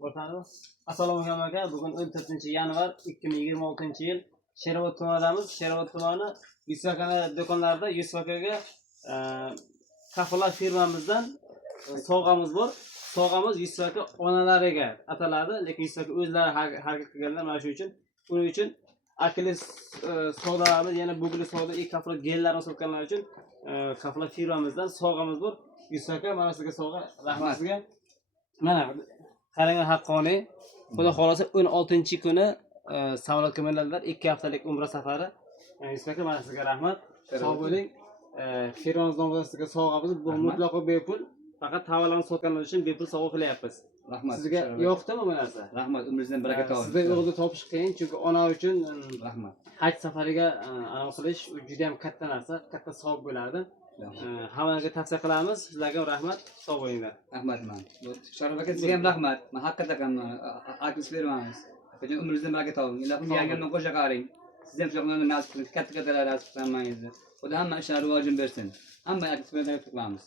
O'rtani. Assalomu alaykum aka. Bugun 14-yanvar 2026-yil Sherobod tumanidamiz. Sherobod tumani Yusufaka do'konlarida Yusufakaga kafolat firmamizdan sovg'amiz bor. Sovg'amiz Yusufaka onalariga ataladi, lekin Yusufaka o'zlari harakat qilganlar mana shu uchun. Buning uchun akli savdolarimiz, yana bugli savdo kafolat gellarni sotganlar uchun kafolat firmamizdan sovg'amiz bor. Yusufaka mana sizga sovg'a, rahmat sizga. Mana qarang haqqoniy. Xudo xolasa 16-kuni samolyot ko'minadilar. 2 haftalik umra safari. Yusufaka mana sizga rahmat. Sog' bo'ling. Firmamiz nomidan sizga sovg'amiz bu mutlaqo bepul. Faqat tavallarni sotganlar uchun bepul sovg'a qilyapmiz. Rahmat. Sizga yoqdimi bu narsa? Rahmat, umringizdan baraka toping. Sizga o'g'ilni topish qiyin, chunki ona uchun rahmat. Haj safariga anav qilish juda ham katta narsa, katta savob bo'lardi. Hammaga tavsiya qilamiz. Sizlarga rahmat, sog' bo'linglar. Rahmat men. Sharof aka sizga ham rahmat. Men haqiqatan akis beramiz. Qachon umringizdan baraka toping. Ilohim yangamdan qo'sha qaring. Siz ham sog'lomni nasib qiling, katta nasib qilmangizni. Xudo hamma ishlarni rivojini bersin. Hamma akis beramiz.